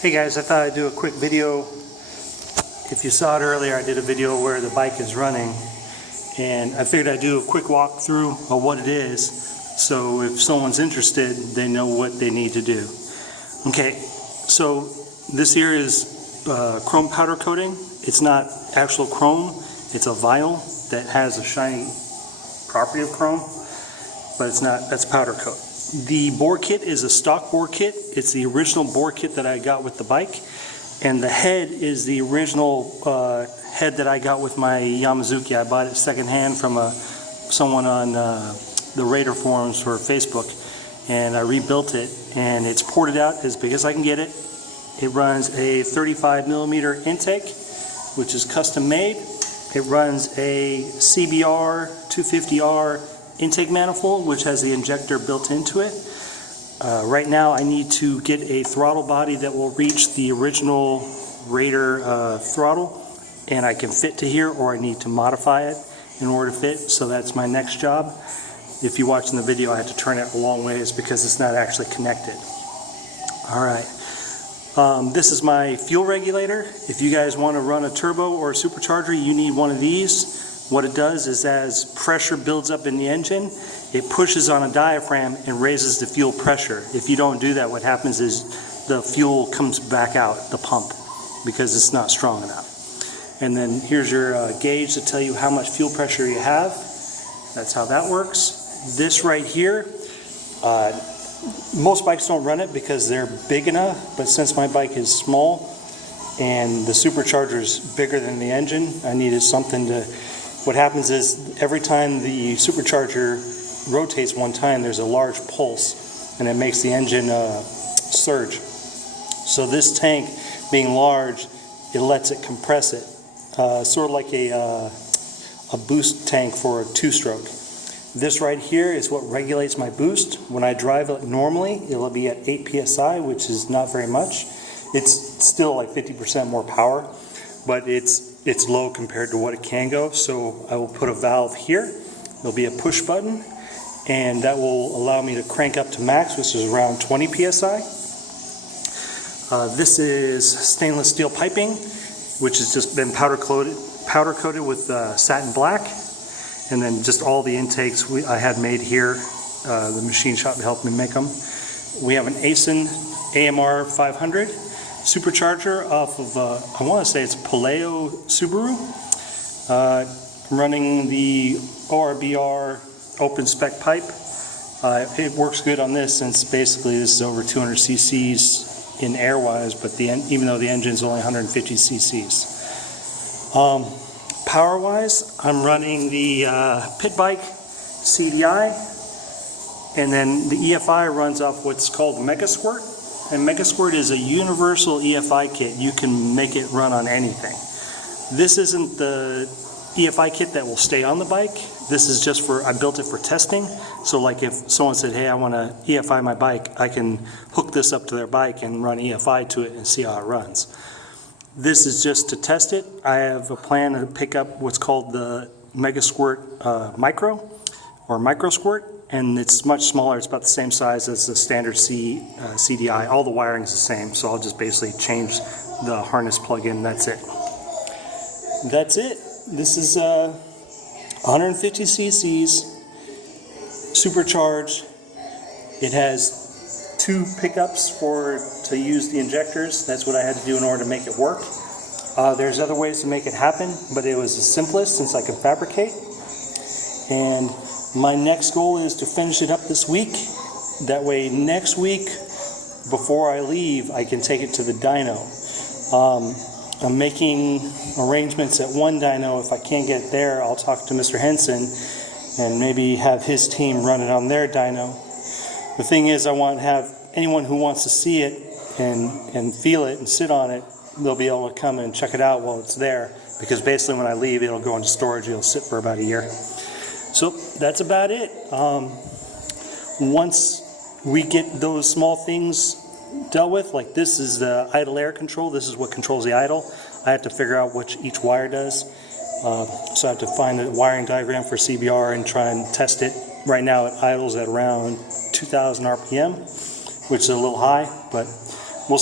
Hey guys, I thought I'd do a quick video. If you saw it earlier, I did a video where the bike is running, and I figured I'd do a quick walkthrough of what it is, so if someone's interested, they know what they need to do. Okay, so this here is chrome powder coating. It's not actual chrome, it's a vinyl that has a shiny property of chrome, but it's not, that's powder coat. The bore kit is a stock bore kit. It's the original bore kit that I got with the bike, and the head is the original head that I got with my Yamazuki. I bought it secondhand from someone on the Regulator forums for Facebook, and I rebuilt it, and it's ported out as big as I can get it. It runs a 35mm intake, which is custom made. It runs a CBR 250R intake manifold, which has the injector built into it. Right now I need to get a throttle body that will reach the original Regulator throttle, and I can fit to here, or I need to modify it in order to fit, so that's my next job. If you're watching the video, I have to turn it a long ways because it's not actually connected. Alright, this is my fuel regulator. If you guys want to run a turbo or a supercharger, you need one of these. What it does is, as pressure builds up in the engine, it pushes on a diaphragm and raises the fuel pressure. If you don't do that, what happens is the fuel comes back out the pump because it's not strong enough. And then here's your gauge to tell you how much fuel pressure you have. That's how that works. This right here, most bikes don't run it because they're big enough, but since my bike is small and the supercharger is bigger than the engine, I needed something to... What happens is, every time the supercharger rotates one time, there's a large pulse, and it makes the engine surge. So this tank, being large, it lets it compress it, sort of like a boost tank for a two-stroke. This right here is what regulates my boost. When I drive it normally, it'll be at 8 psi, which is not very much. It's still like 50% more power, but it's low compared to what it can go. So I will put a valve here. There'll be a push button, and that will allow me to crank up to max, which is around 20 psi. This is stainless steel piping, which has just been powder coated with satin black, and then just all the intakes I had made here. The machine shop helped me make them. We have an ASIN AMR 500 supercharger off of, I want to say it's Paleo Subaru, running the ORBR open spec pipe. It works good on this, since basically this is over 200 cc's in air-wise, but even though the engine's only 150 cc's. Power-wise, I'm running the pit bike CDI, and then the EFI runs off what's called Mega Squirt. And Mega Squirt is a universal EFI kit. You can make it run on anything. This isn't the EFI kit that will stay on the bike. This is just for, I built it for testing. So like if someone said, hey, I want to EFI my bike, I can hook this up to their bike and run EFI to it and see how it runs. This is just to test it. I have a plan to pick up what's called the Mega Squirt Micro, or Micro Squirt. And it's much smaller. It's about the same size as the standard CDI. All the wiring is the same, so I'll just basically change the harness plug-in. That's it. That's it. This is 150 cc's, supercharged. It has 2 pickups to use the injectors. That's what I had to do in order to make it work. There's other ways to make it happen, but it was the simplest since I could fabricate. And my next goal is to finish it up this week. That way next week, before I leave, I can take it to the dyno. I'm making arrangements at one dyno. If I can't get it there, I'll talk to Mr. Henson and maybe have his team run it on their dyno. The thing is, I want to have anyone who wants to see it and feel it and sit on it, they'll be able to come and check it out while it's there, because basically when I leave, it'll go into storage. It'll sit for about a year. So that's about it. Once we get those small things dealt with, like this is the idle air control, this is what controls the idle. I have to figure out what each wire does. So I have to find the wiring diagram for CBR and try and test it. Right now it idles at around 2,000 RPM, which is a little high, but